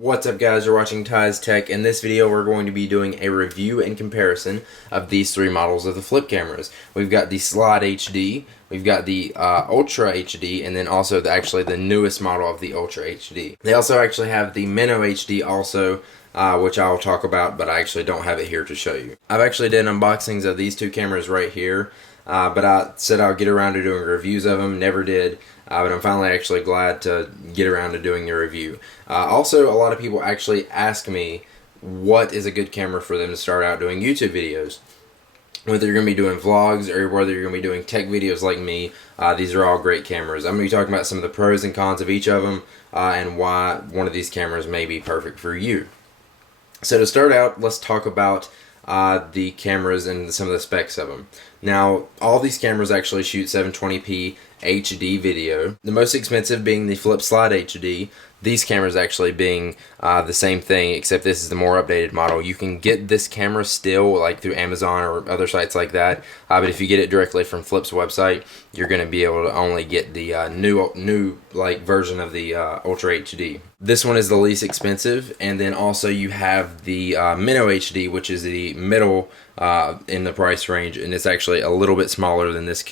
What's up guys, you're watching Ty's Tech. In this video we're going to be doing a review and comparison of these three models of the flip cameras. We've got the Slide HD, we've got the Ultra HD, and then also the newest model of the Ultra HD. They also actually have the Minnow HD also, which I'll talk about, but I actually don't have it here to show you. I've actually done unboxings of these two cameras right here, but I said I'll get around to doing reviews of them, never did. But I'm finally actually glad to get around to doing the review. Also, a lot of people actually ask me what is a good camera for them to start out doing YouTube videos. Whether you're going to be doing vlogs or whether you're going to be doing tech videos like me, these are all great cameras. I'm going to be talking about some of the pros and cons of each of them and why one of these cameras may be perfect for you. So to start out, let's talk about the cameras and some of the specs of them. Now, all these cameras actually shoot 720p HD video. The most expensive being the Flip Slide HD. These cameras actually being the same thing, except this is the more updated model. You can get this camera still like through Amazon or other sites like that, but if you get it directly from Flip's website, you're going to be able to only get the new version of the Ultra HD. This one is the least expensive, and then also you have the Minnow HD, which is the middle in the price range, and it's actually a little bit smaller than this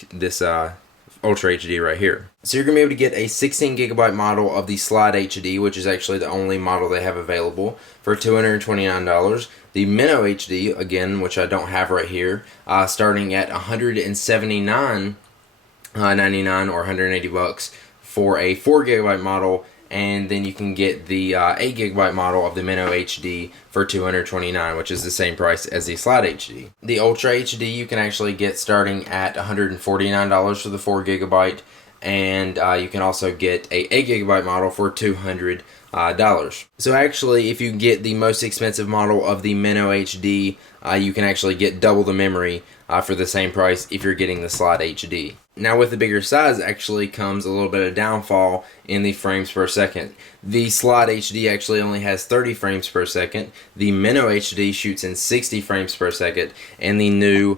Ultra HD right here. So you're going to be able to get a 16 gigabyte model of the Slide HD, which is actually the only model they have available, for $229. The Minnow HD, again, which I don't have right here, starting at $179.99 or $180 for a 4 gigabyte model. And then you can get the 8 gigabyte model of the Minnow HD for $229, which is the same price as the Slide HD. The Ultra HD you can actually get starting at $149 for the 4 gigabyte, and you can also get a 8 gigabyte model for $200. So actually, if you get the most expensive model of the Minnow HD, you can actually get double the memory for the same price if you're getting the Slide HD. Now, with the bigger size actually comes a little bit of downfall in the frames per second. The Slide HD actually only has 30 frames per second. The Minnow HD shoots in 60 frames per second, and the new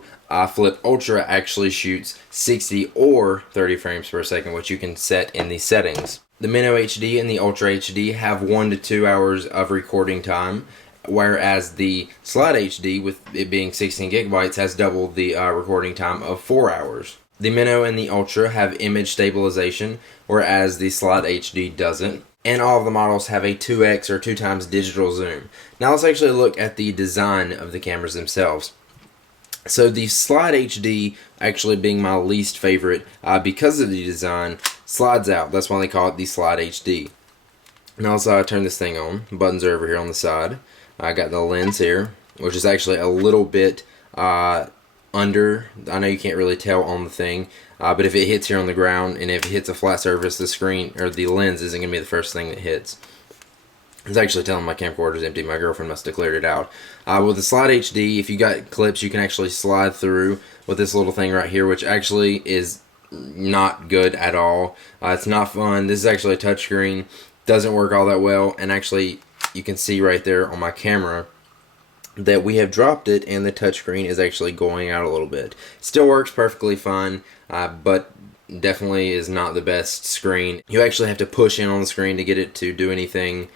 Flip Ultra actually shoots 60 or 30 frames per second, which you can set in the settings. The Minnow HD and the Ultra HD have 1 to 2 hours of recording time, whereas the Slide HD, with it being 16 gigabytes, has double the recording time of 4 hours. The Minnow and the Ultra have image stabilization, whereas the Slide HD doesn't. And all of the models have a 2x or 2 times digital zoom. Now let's actually look at the design of the cameras themselves. So the Slide HD actually being my least favorite because of the design, slides out. That's why they call it the Slide HD. Now let's turn this thing on. Buttons are over here on the side. I got the lens here, which is actually a little bit under. I know you can't really tell on the thing, but if it hits here on the ground and if it hits a flat surface, the screen or the lens isn't going to be the first thing that hits. It's actually telling my camcorder is empty. My girlfriend must have cleared it out. With the Slide HD, if you got clips, you can actually slide through with this little thing right here, which actually is not good at all. It's not fun. This is actually a touchscreen. Doesn't work all that well, and actually you can see right there on my camera that we have dropped it and the touchscreen is actually going out a little bit. Still works perfectly fine, but definitely is not the best screen. You actually have to push in on the screen to get it to do anything.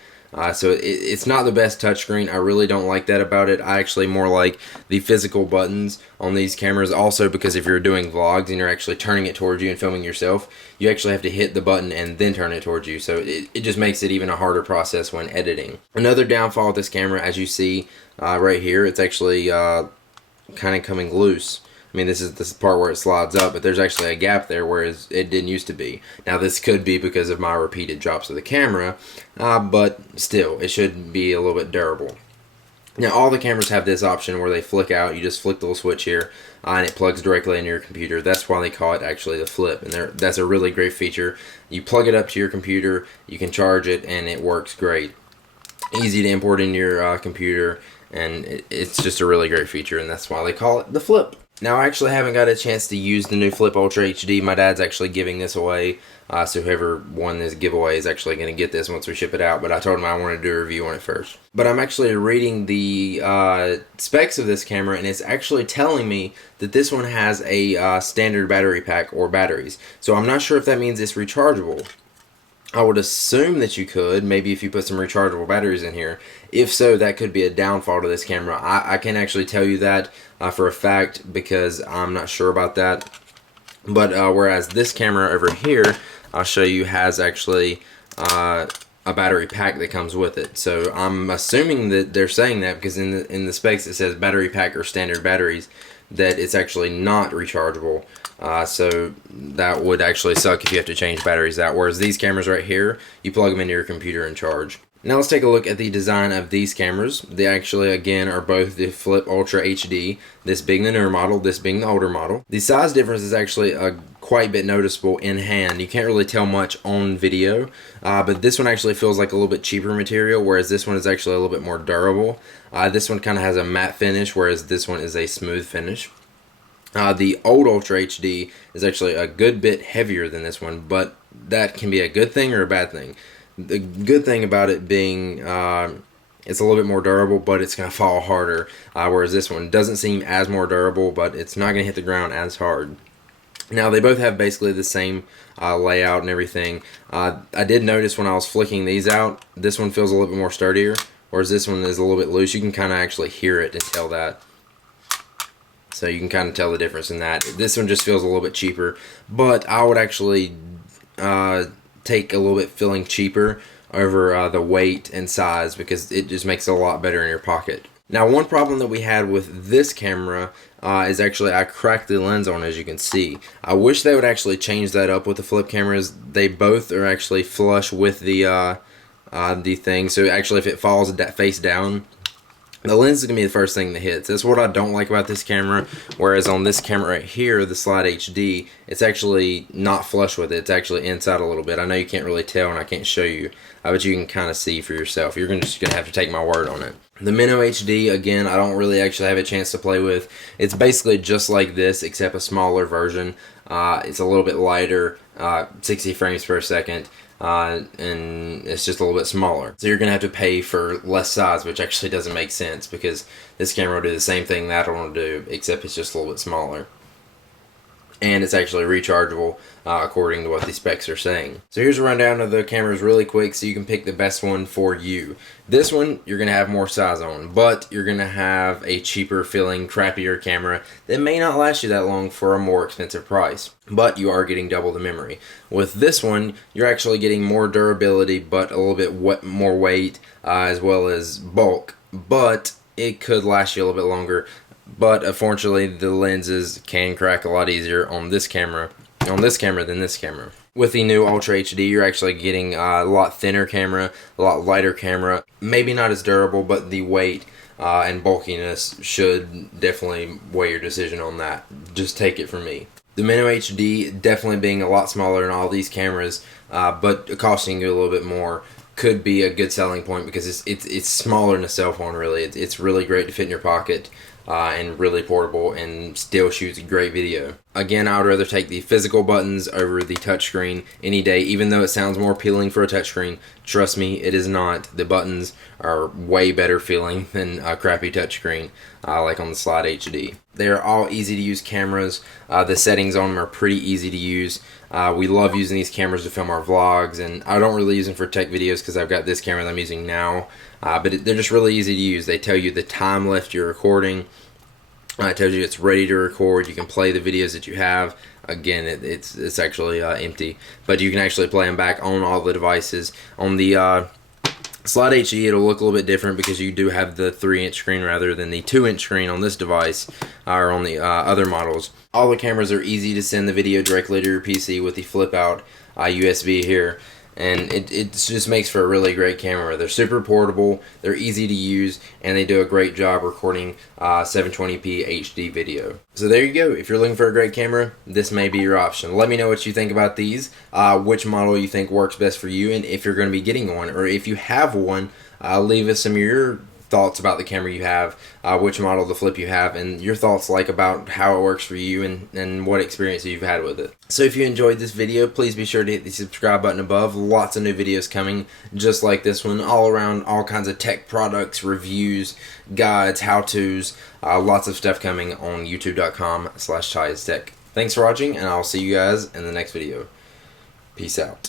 So it's not the best touchscreen. I really don't like that about it. I actually more like the physical buttons on these cameras. Also, because if you're doing vlogs and you're actually turning it towards you and filming yourself, you actually have to hit the button and then turn it towards you. So it just makes it even a harder process when editing. Another downfall with this camera, as you see right here, it's actually kind of coming loose. I mean, this is the part where it slides up, but there's actually a gap there, whereas it didn't used to be. Now, this could be because of my repeated drops of the camera, but still, it should be a little bit durable. Now, all the cameras have this option where they flick out. You just flick the little switch here, and it plugs directly into your computer. That's why they call it actually the Flip, and that's a really great feature. You plug it up to your computer, you can charge it, and it works great. Easy to import into your computer, and it's just a really great feature, and that's why they call it the Flip. Now, I actually haven't got a chance to use the new Flip Ultra HD. My dad's actually giving this away, so whoever won this giveaway is actually going to get this once we ship it out, but I told him I wanted to do a review on it first. But I'm actually reading the specs of this camera, and it's actually telling me that this one has a standard battery pack or batteries. So I'm not sure if that means it's rechargeable. I would assume that you could, maybe if you put some rechargeable batteries in here. If so, that could be a downfall to this camera. I can't actually tell you that for a fact because I'm not sure about that. But whereas this camera over here, I'll show you, has actually a battery pack that comes with it. So I'm assuming that they're saying that because in the specs it says battery pack or standard batteries, that it's actually not rechargeable. So that would actually suck if you have to change batteries out. Whereas these cameras right here, you plug them into your computer and charge. Now let's take a look at the design of these cameras. They actually, again, are both the Flip Ultra HD, this being the newer model, this being the older model. The size difference is actually quite a bit noticeable in hand. You can't really tell much on video, but this one actually feels like a little bit cheaper material, whereas this one is actually a little bit more durable. This one kind of has a matte finish, whereas this one is a smooth finish. The old Ultra HD is actually a good bit heavier than this one, but that can be a good thing or a bad thing. The good thing about it being it's a little bit more durable, but it's going to fall harder, whereas this one doesn't seem as more durable, but it's not going to hit the ground as hard. Now, they both have basically the same layout and everything. I did notice when I was flicking these out, this one feels a little bit more sturdier, whereas this one is a little bit loose. You can kind of actually hear it and tell that. So you can kind of tell the difference in that. This one just feels a little bit cheaper, but I would actually take a little bit feeling cheaper over the weight and size because it just makes it a lot better in your pocket. Now, one problem that we had with this camera is actually I cracked the lens on, as you can see. I wish they would actually change that up with the flip cameras. They both are actually flush with the thing, so actually if it falls face down, the lens is going to be the first thing that hits. That's what I don't like about this camera, whereas on this camera right here, the Slide HD, it's actually not flush with it. It's actually inside a little bit. I know you can't really tell and I can't show you, but you can kind of see for yourself. You're just going to have to take my word on it. The Minnow HD, again, I don't really actually have a chance to play with. It's basically just like this, except a smaller version. It's a little bit lighter, 60 frames per second. And it's just a little bit smaller. So you're going to have to pay for less size, which actually doesn't make sense because this camera will do the same thing that one will do, except it's just a little bit smaller. And it's actually rechargeable according to what the specs are saying. So here's a rundown of the cameras really quick so you can pick the best one for you. This one you're going to have more size on, but you're going to have a cheaper feeling, crappier camera that may not last you that long for a more expensive price. But you are getting double the memory. With this one, you're actually getting more durability, but a little bit more weight, as well as bulk. But it could last you a little bit longer. But unfortunately, the lenses can crack a lot easier on this camera than this camera. With the new Ultra HD, you're actually getting a lot thinner camera, a lot lighter camera. Maybe not as durable, but the weight and bulkiness should definitely weigh your decision on that. Just take it from me. The Minnow HD definitely being a lot smaller than all these cameras, but costing you a little bit more, could be a good selling point because it's smaller than a cell phone. Really, it's really great to fit in your pocket. And really portable and still shoots great video. Again, I would rather take the physical buttons over the touchscreen any day, even though it sounds more appealing for a touchscreen. Trust me, it is not. The buttons are way better feeling than a crappy touchscreen like on the Slide HD. They are all easy to use cameras. The settings on them are pretty easy to use. We love using these cameras to film our vlogs, and I don't really use them for tech videos because I've got this camera that I'm using now. But they're just really easy to use. They tell you the time left you're recording. It tells you it's ready to record. You can play the videos that you have. Again, it's actually empty, but you can actually play them back on all the devices. On the Slide HD, it'll look a little bit different because you do have the 3-inch screen rather than the 2-inch screen on this device or on the other models. All the cameras are easy to send the video directly to your PC with the flip out USB here. And it just makes for a really great camera. They're super portable, they're easy to use, and they do a great job recording 720p HD video. So there you go. If you're looking for a great camera, this may be your option. Let me know what you think about these, which model you think works best for you, and if you're going to be getting one, or if you have one, leave us some of your thoughts about the camera you have, which model of the flip you have, and your thoughts about how it works for you and what experience you've had with it. So if you enjoyed this video, please be sure to hit the subscribe button above. Lots of new videos coming just like this one, all around all kinds of tech products, reviews, guides, how-tos, lots of stuff coming on youtube.com/ChaiIsTech. Thanks for watching, and I'll see you guys in the next video. Peace out.